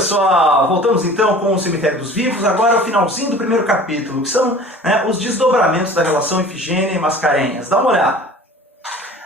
pessoal, voltamos então com o Cemitério dos Vivos, agora o finalzinho do primeiro capítulo, que são os desdobramentos da relação Ifigênia e Mascarenhas. Dá uma olhada.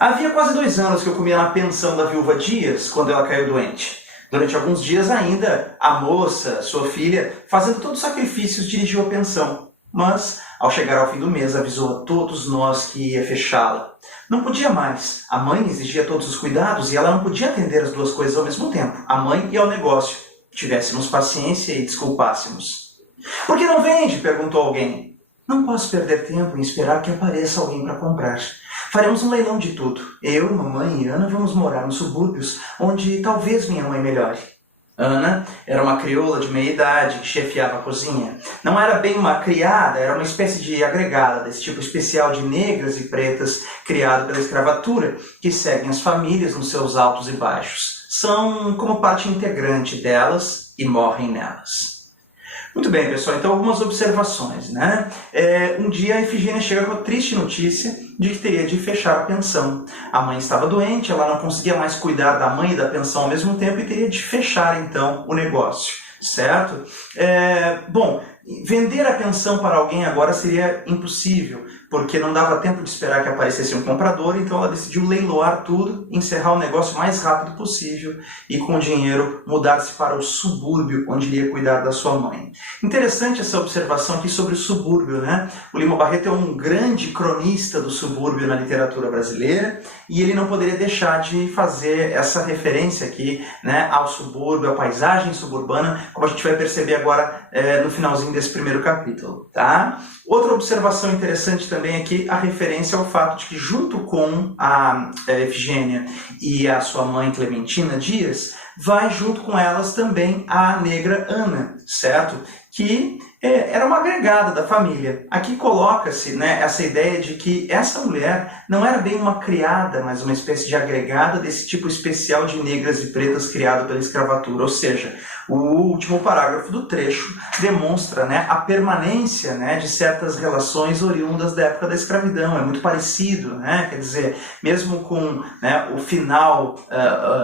Havia quase 2 anos que eu comia na pensão da viúva Dias, quando ela caiu doente. Durante alguns dias ainda, a moça, sua filha, fazendo todos os sacrifícios, dirigiu a pensão. Mas, ao chegar ao fim do mês, avisou a todos nós que ia fechá-la. Não podia mais. A mãe exigia todos os cuidados e ela não podia atender as duas coisas ao mesmo tempo, a mãe e ao negócio. Tivéssemos paciência e desculpássemos. "Por que não vende?" perguntou alguém. "Não posso perder tempo em esperar que apareça alguém para comprar. Faremos um leilão de tudo. Eu, mamãe e Ana vamos morar nos subúrbios, onde talvez minha mãe melhore." Ana era uma crioula de meia-idade que chefiava a cozinha. Não era bem uma criada, era uma espécie de agregada desse tipo especial de negras e pretas criado pela escravatura, que seguem as famílias nos seus altos e baixos. São como parte integrante delas e morrem nelas. Muito bem, pessoal, então algumas observações, né? Um dia a Ifigênia chega com a triste notícia de que teria de fechar a pensão. A mãe estava doente, ela não conseguia mais cuidar da mãe e da pensão ao mesmo tempo e teria de fechar, então, o negócio, certo? Bom, vender a pensão para alguém agora seria impossível, porque não dava tempo de esperar que aparecesse um comprador, então ela decidiu leiloar tudo, encerrar o negócio o mais rápido possível e com o dinheiro mudar-se para o subúrbio, onde iria cuidar da sua mãe. Interessante essa observação aqui sobre o subúrbio, né? O Lima Barreto é um grande cronista do subúrbio na literatura brasileira e ele não poderia deixar de fazer essa referência aqui, né, ao subúrbio, à paisagem suburbana, como a gente vai perceber agora no finalzinho desse primeiro capítulo, tá? Outra observação interessante também aqui, a referência ao fato de que junto com a Ifigênia e a sua mãe Clementina Dias, vai junto com elas também a negra Ana, certo? Que era uma agregada da família. Aqui coloca-se, né, essa ideia de que essa mulher não era bem uma criada, mas uma espécie de agregada desse tipo especial de negras e pretas criado pela escravatura. Ou seja, o último parágrafo do trecho demonstra, né, a permanência, né, de certas relações oriundas da época da escravidão. É muito parecido, né? Quer dizer, mesmo com, né, o final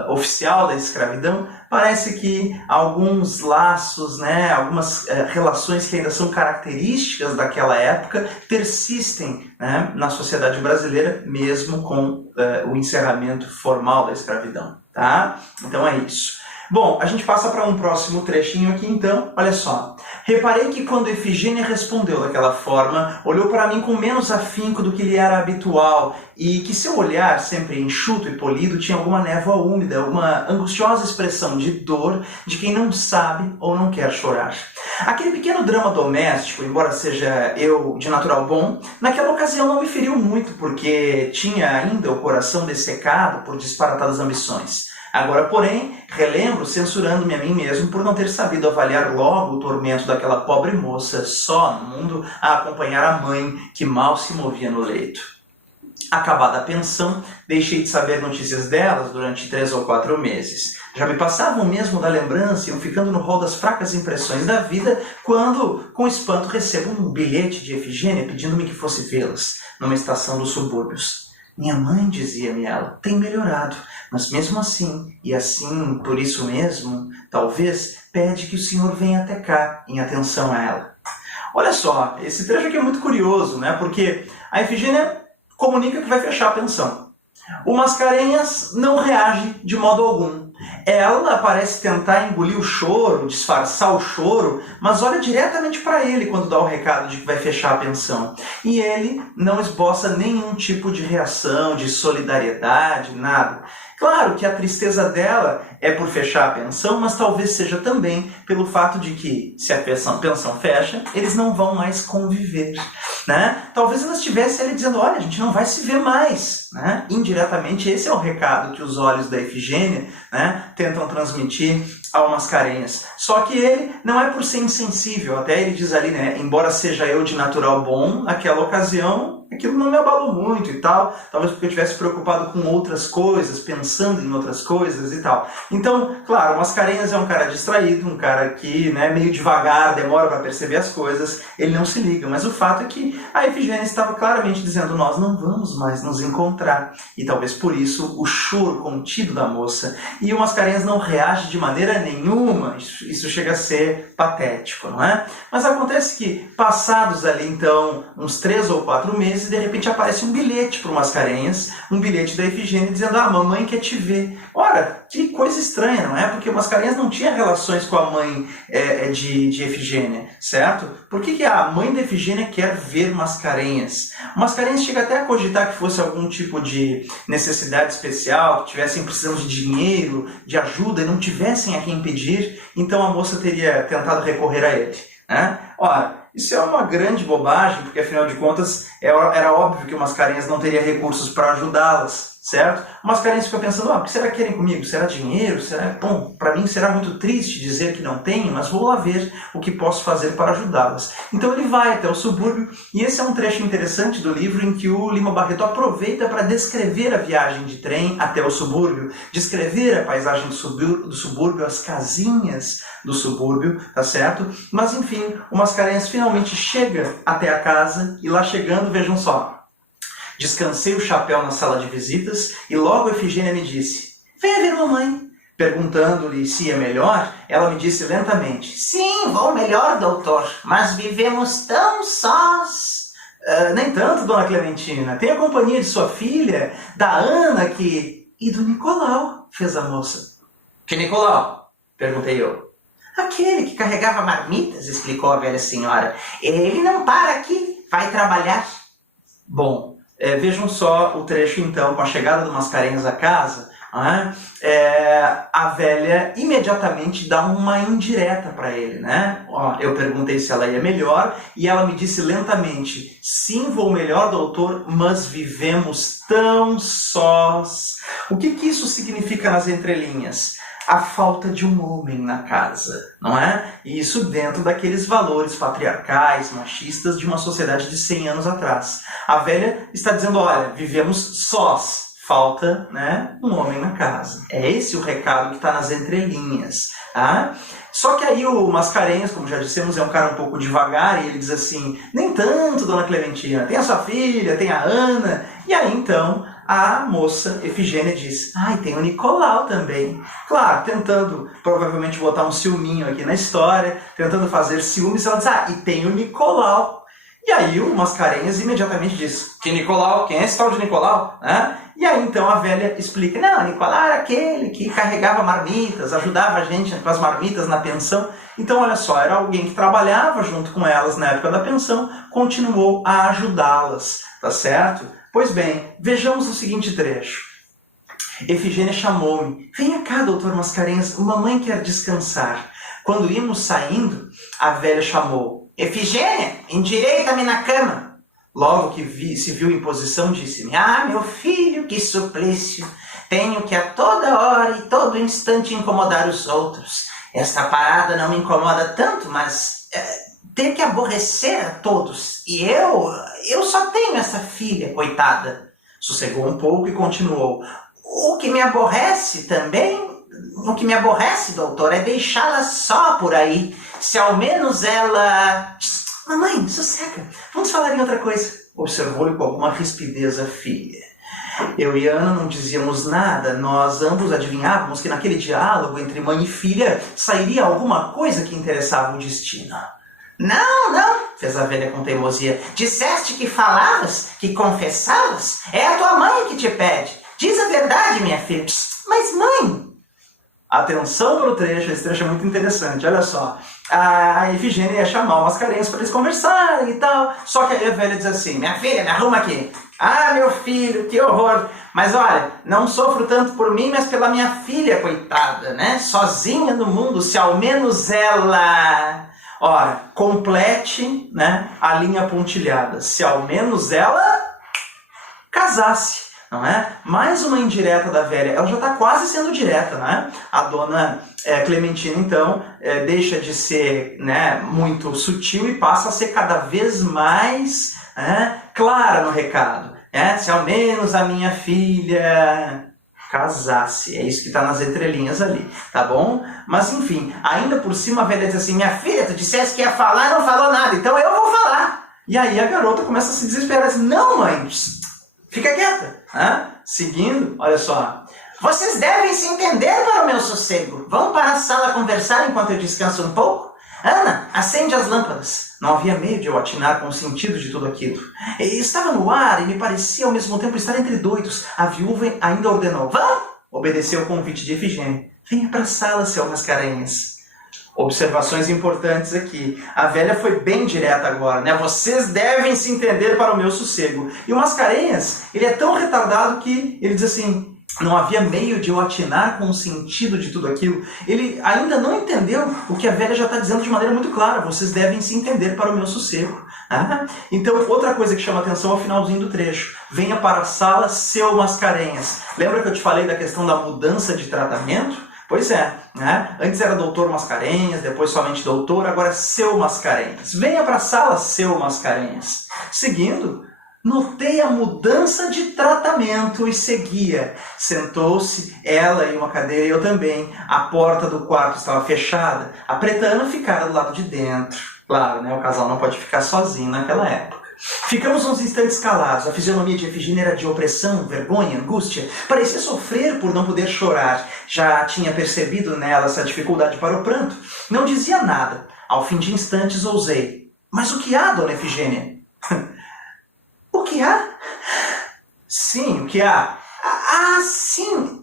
oficial da escravidão, parece que alguns laços, né, algumas relações que ainda são características daquela época persistem, né, na sociedade brasileira, mesmo com o encerramento formal da escravidão. Tá? Então é isso. Bom, a gente passa para um próximo trechinho aqui então, olha só. "Reparei que quando Ifigênia respondeu daquela forma, olhou para mim com menos afinco do que lhe era habitual e que seu olhar, sempre enxuto e polido, tinha alguma névoa úmida, uma angustiosa expressão de dor de quem não sabe ou não quer chorar. Aquele pequeno drama doméstico, embora seja eu de natural bom, naquela ocasião não me feriu muito porque tinha ainda o coração dessecado por disparatadas ambições. Agora, porém, relembro censurando-me a mim mesmo por não ter sabido avaliar logo o tormento daquela pobre moça só no mundo a acompanhar a mãe que mal se movia no leito. Acabada a pensão, deixei de saber notícias delas durante 3 ou 4 meses. Já me passavam mesmo da lembrança e iam ficando no rol das fracas impressões da vida quando, com espanto, recebo um bilhete de Ifigênia pedindo-me que fosse vê-las numa estação dos subúrbios. Minha mãe, dizia-me ela, tem melhorado, mas mesmo assim, e assim por isso mesmo, talvez, pede que o senhor venha até cá em atenção a ela." Olha só, esse trecho aqui é muito curioso, né? Porque a Ifigênia comunica que vai fechar a pensão. O Mascarenhas não reage de modo algum. Ela parece tentar engolir o choro, disfarçar o choro, mas olha diretamente para ele quando dá o recado de que vai fechar a pensão. E ele não esboça nenhum tipo de reação, de solidariedade, nada. Claro que a tristeza dela é por fechar a pensão, mas talvez seja também pelo fato de que, se a pensão fecha, eles não vão mais conviver, né? Talvez ela estivesse ali dizendo, olha, a gente não vai se ver mais, né? Indiretamente, esse é o recado que os olhos da Ifigênia, né, tentam transmitir ao Mascarenhas. Só que ele não é por ser insensível, até ele diz ali, né, embora seja eu de natural bom, naquela ocasião aquilo não me abalou muito e tal, talvez porque eu estivesse preocupado com outras coisas, pensando em outras coisas e tal. Então, claro, o Mascarenhas é um cara distraído, um cara que, né, meio devagar, demora para perceber as coisas, ele não se liga, mas o fato é que a Efigênia estava claramente dizendo, nós não vamos mais nos encontrar, e talvez por isso o choro contido da moça, e o Mascarenhas não reage de maneira nenhuma, isso chega a ser patético, não é? Mas acontece que, passados ali então uns 3 ou 4 meses, de repente aparece um bilhete para o Mascarenhas, um bilhete da Efigênia dizendo, mamãe quer te ver. Ora, que coisa estranha, não é? Porque o Mascarenhas não tinha relações com a mãe de Efigênia, certo? Por que a mãe da Efigênia quer ver Mascarenhas? O Mascarenhas chega até a cogitar que fosse algum tipo de necessidade especial, que tivessem precisando de dinheiro, de ajuda e não tivessem a quem pedir, então a moça teria tentado recorrer a ele, né? Ora, isso é uma grande bobagem, porque afinal de contas era óbvio que o Mascarenhas não teria recursos para ajudá-las, certo? O Mascarenhas fica pensando, o que será que querem comigo? Será dinheiro? Bom, para mim será muito triste dizer que não tenho, mas vou lá ver o que posso fazer para ajudá-las. Então ele vai até o subúrbio, e esse é um trecho interessante do livro em que o Lima Barreto aproveita para descrever a viagem de trem até o subúrbio, descrever a paisagem do subúrbio, as casinhas do subúrbio, tá certo? Mas enfim, o Mascarenhas finalmente chega até a casa, e lá chegando, vejam só, descansei o chapéu na sala de visitas e logo Efigênia me disse, venha ver mamãe. Perguntando-lhe se ia melhor, ela me disse lentamente, sim, vou melhor, doutor, mas vivemos tão sós. Nem tanto, dona Clementina, tem a companhia de sua filha, da Ana e do Nicolau, fez a moça. Que Nicolau? Perguntei eu. Aquele que carregava marmitas, explicou a velha senhora. Ele não para aqui, vai trabalhar. Bom, vejam só o trecho então, com a chegada do Mascarenhas à casa, a velha imediatamente dá uma indireta para ele, né? Eu perguntei se ela ia melhor e ela me disse lentamente, sim, vou melhor, doutor, mas vivemos tão sós. O que isso significa nas entrelinhas? A falta de um homem na casa, não é? E isso dentro daqueles valores patriarcais, machistas de uma sociedade de 100 anos atrás. A velha está dizendo, olha, vivemos sós, falta, né, um homem na casa. É esse o recado que está nas entrelinhas. Tá? Só que aí o Mascarenhas, como já dissemos, é um cara um pouco devagar e ele diz assim, nem tanto, dona Clementina, tem a sua filha, tem a Ana. E aí então a moça Efigênia diz, tem o Nicolau também. Claro, tentando provavelmente botar um ciúminho aqui na história, tentando fazer ciúmes, ela diz, e tem o Nicolau. E aí o Mascarenhas imediatamente diz, que Nicolau? Quem é esse tal de Nicolau? E aí então a velha explica, não, Nicolau era aquele que carregava marmitas, ajudava a gente com as marmitas na pensão. Então olha só, era alguém que trabalhava junto com elas na época da pensão, continuou a ajudá-las, tá certo? Pois bem, vejamos o seguinte trecho. Efigênia chamou-me. Venha cá, doutor Mascarenhas, mamãe quer descansar. Quando íamos saindo, a velha chamou. Efigênia, endireita-me na cama. Logo que se viu em posição, disse-me, meu filho, que suplício. Tenho que a toda hora e todo instante incomodar os outros. Esta parada não me incomoda tanto, mas ter que aborrecer a todos. E eu só tenho essa filha, coitada. Sossegou um pouco e continuou. O que me aborrece também, doutor, é deixá-la só por aí. Se ao menos ela... Mamãe, sossega, vamos falar em outra coisa. Observou-lhe com alguma rispidez a filha. Eu e Ana não dizíamos nada, nós ambos adivinhávamos que naquele diálogo entre mãe e filha sairia alguma coisa que interessava o destino. Não, fez a velha com teimosia. Disseste que falavas, que confessavas? É a tua mãe que te pede. Diz a verdade, minha filha. Mas mãe... Atenção para o trecho, esse trecho é muito interessante, olha só. A Efigênia ia chamar o Mascarenhas para eles conversarem e tal, só que aí a velha diz assim, minha filha, me arruma aqui. Meu filho, que horror. Mas olha, não sofro tanto por mim, mas pela minha filha, coitada, né? Sozinha no mundo, se ao menos ela... Ora, complete, né, a linha pontilhada. Se ao menos ela casasse. Não é? Mais uma indireta da velha, ela já está quase sendo direta, né? A dona Clementina, então, deixa de ser, né, muito sutil e passa a ser cada vez mais clara no recado. Se ao menos a minha filha casasse. É isso que está nas entrelinhas ali, tá bom? Mas enfim, ainda por cima a velha diz assim, minha filha, tu disseste que ia falar, não falou nada, então eu vou falar. E aí a garota começa a se desesperar, diz, não mãe, fica quieta. Seguindo, olha só. Vocês devem se entender para o meu sossego. Vão para a sala conversar enquanto eu descanso um pouco? Ana, acende as lâmpadas. Não havia meio de eu atinar com o sentido de tudo aquilo. Estava no ar e me parecia ao mesmo tempo estar entre doidos. A viúva ainda ordenou. Vão! Obedeceu o convite de Efigênia. Venha para a sala, seu Mascarenhas. Observações importantes aqui. A velha foi bem direta agora, né? Vocês devem se entender para o meu sossego. E o Mascarenhas, ele é tão retardado que ele diz assim... Não havia meio de eu atinar com o sentido de tudo aquilo. Ele ainda não entendeu o que a velha já está dizendo de maneira muito clara. Vocês devem se entender para o meu sossego. Então, outra coisa que chama atenção é o finalzinho do trecho. Venha para a sala, seu Mascarenhas. Lembra que eu te falei da questão da mudança de tratamento? Pois é, antes era doutor Mascarenhas, depois somente doutor, agora é seu Mascarenhas. Venha para a sala, seu Mascarenhas. Seguindo... Notei a mudança de tratamento e seguia. Sentou-se, ela em uma cadeira e eu também. A porta do quarto estava fechada. A preta Ana ficara do lado de dentro. Claro, né? O casal não pode ficar sozinho naquela época. Ficamos uns instantes calados. A fisionomia de Efigênia era de opressão, vergonha, angústia. Parecia sofrer por não poder chorar. Já tinha percebido nela essa dificuldade para o pranto. Não dizia nada. Ao fim de instantes ousei. Mas o que há, dona Efigênia? O que há? Sim, o que há? Sim.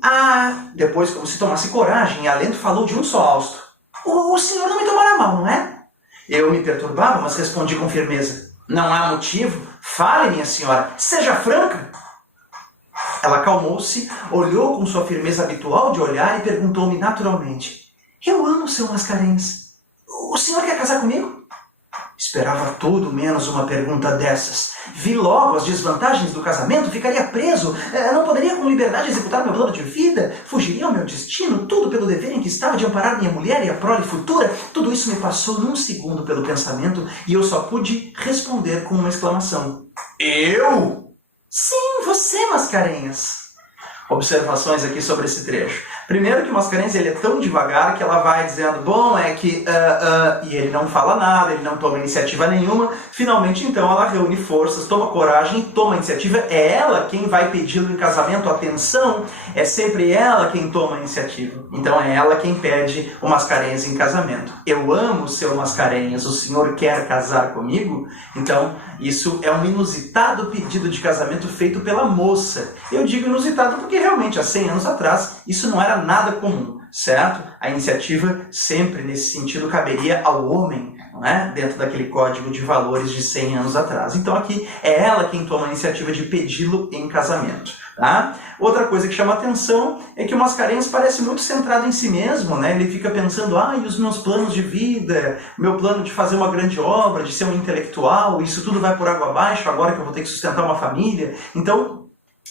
Depois, como se tomasse coragem e alento, falou de um só hausto. O senhor não me tomará mal, não é? Eu me perturbava, mas respondi com firmeza. Não há motivo? Fale, minha senhora. Seja franca. Ela acalmou-se, olhou com sua firmeza habitual de olhar e perguntou-me naturalmente. Eu amo o seu Mascarenhas. O senhor quer casar comigo? Esperava tudo menos uma pergunta dessas. Vi logo as desvantagens do casamento, ficaria preso, não poderia com liberdade executar meu plano de vida, fugiria ao meu destino, tudo pelo dever em que estava de amparar minha mulher e a prole futura. Tudo isso me passou num segundo pelo pensamento e eu só pude responder com uma exclamação. Eu? Sim, você, Mascarenhas. Observações aqui sobre esse trecho. Primeiro que o Mascarenhas ele é tão devagar que ela vai dizendo, bom, é que... e ele não fala nada, ele não toma iniciativa nenhuma. Finalmente, então, ela reúne forças, toma coragem e toma iniciativa. É ela quem vai pedi-lo em casamento. Atenção, é sempre ela quem toma a iniciativa. Então, é ela quem pede o Mascarenhas em casamento. Eu amo o seu Mascarenhas, o senhor quer casar comigo? Então, isso é um inusitado pedido de casamento feito pela moça. Eu digo inusitado porque realmente, há 100 anos atrás, isso não era nada comum, certo? A iniciativa sempre, nesse sentido, caberia ao homem, não é? Dentro daquele código de valores de 100 anos atrás. Então aqui é ela quem toma a iniciativa de pedi-lo em casamento. Tá? Outra coisa que chama atenção é que o Mascarenhas parece muito centrado em si mesmo, né? Ele fica pensando, e os meus planos de vida, meu plano de fazer uma grande obra, de ser um intelectual, isso tudo vai por água abaixo agora que eu vou ter que sustentar uma família. Então,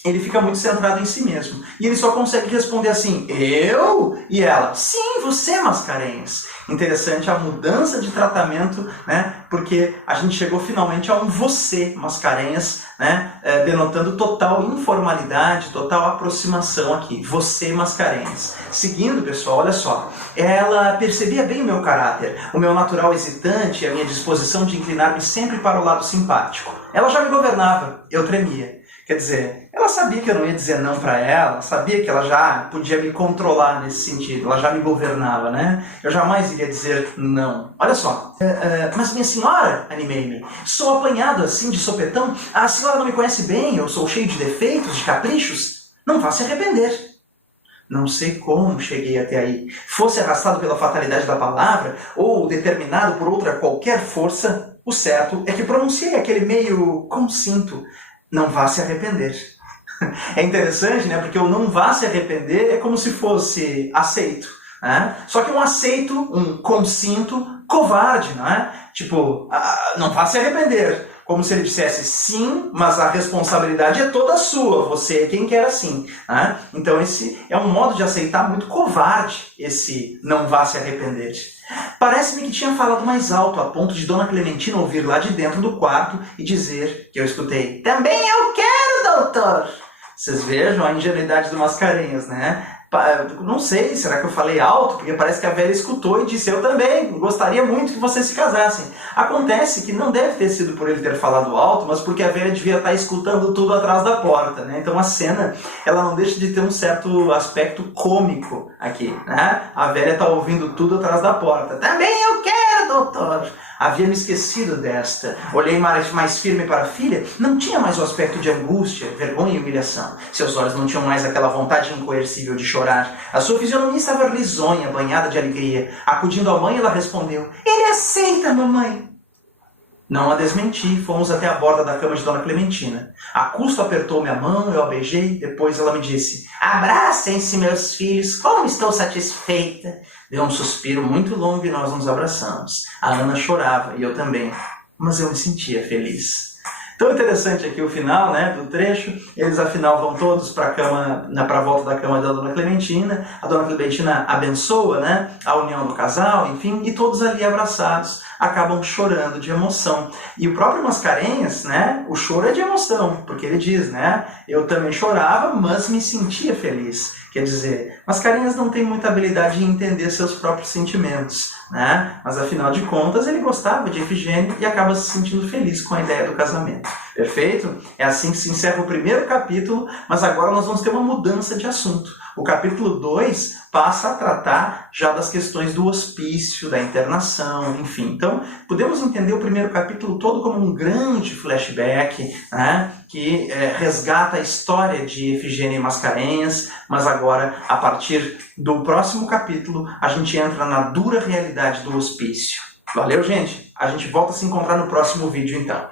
ele fica muito centrado em si mesmo. E ele só consegue responder assim, eu? E ela, sim, você, Mascarenhas. Interessante a mudança de tratamento, né? Porque a gente chegou finalmente a um você, Mascarenhas, né? Denotando total informalidade, total aproximação aqui. Você, Mascarenhas. Seguindo, pessoal, olha só. Ela percebia bem o meu caráter, o meu natural hesitante, a minha disposição de inclinar-me sempre para o lado simpático. Ela já me governava, eu tremia. Quer dizer, ela sabia que eu não ia dizer não para ela, sabia que ela já podia me controlar nesse sentido, ela já me governava, né? Eu jamais iria dizer não. Olha só, mas minha senhora, animei-me, sou apanhado assim de sopetão, a senhora não me conhece bem, eu sou cheio de defeitos, de caprichos, não vá se arrepender. Não sei como cheguei até aí. Fosse arrastado pela fatalidade da palavra, ou determinado por outra qualquer força, o certo é que pronunciei aquele meio consinto. Não vá se arrepender. É interessante, né? Porque o não vá se arrepender é como se fosse aceito. Né? Só que um aceito, um consinto, covarde, não é? Tipo, não vá se arrepender. Como se ele dissesse sim, mas a responsabilidade é toda sua. Você é quem quer assim. Né? Então esse é um modo de aceitar muito covarde, esse não vá se arrepender. Parece-me que tinha falado mais alto, a ponto de Dona Clementina ouvir lá de dentro do quarto e dizer que eu escutei: "Também eu quero, doutor!" Vocês vejam a ingenuidade do Mascarenhas, né? Não sei, será que eu falei alto? Porque parece que a velha escutou e disse: "Eu também, gostaria muito que vocês se casassem." Acontece que não deve ter sido por ele ter falado alto, mas porque a velha devia estar escutando tudo atrás da porta, né? Então a cena, ela não deixa de ter um certo aspecto cômico aqui, né? A velha está ouvindo tudo atrás da porta. "Também eu quero, doutor!" Havia me esquecido desta. Olhei mais firme para a filha. Não tinha mais o aspecto de angústia, vergonha e humilhação. Seus olhos não tinham mais aquela vontade incoercível de chorar. A sua fisionomia estava risonha, banhada de alegria. Acudindo à mãe, ela respondeu: "Ele aceita, mamãe." Não a desmenti, fomos até a borda da cama de Dona Clementina. A custo apertou-me a mão, eu a beijei, depois ela me disse: "Abracem-se, meus filhos, como estou satisfeita." Deu um suspiro muito longo e nós nos abraçamos. A Ana chorava, e eu também, mas eu me sentia feliz. Tão interessante aqui o final, né, do trecho. Eles afinal vão todos para a volta da cama da Dona Clementina. A Dona Clementina abençoa, né, a união do casal, enfim, e todos ali abraçados acabam chorando de emoção. E o próprio Mascarenhas, né, o choro é de emoção, porque ele diz, né, eu também chorava, mas me sentia feliz. Quer dizer, Mascarenhas não tem muita habilidade em entender seus próprios sentimentos, né? Mas afinal de contas ele gostava de Efigênia e acaba se sentindo feliz com a ideia do casamento. Perfeito? É assim que se encerra o primeiro capítulo, mas agora nós vamos ter uma mudança de assunto. O capítulo 2 passa a tratar já das questões do hospício, da internação, enfim. Então, podemos entender o primeiro capítulo todo como um grande flashback, né, que resgata a história de Efigênia e Mascarenhas, mas agora, a partir do próximo capítulo, a gente entra na dura realidade do hospício. Valeu, gente? A gente volta a se encontrar no próximo vídeo, então.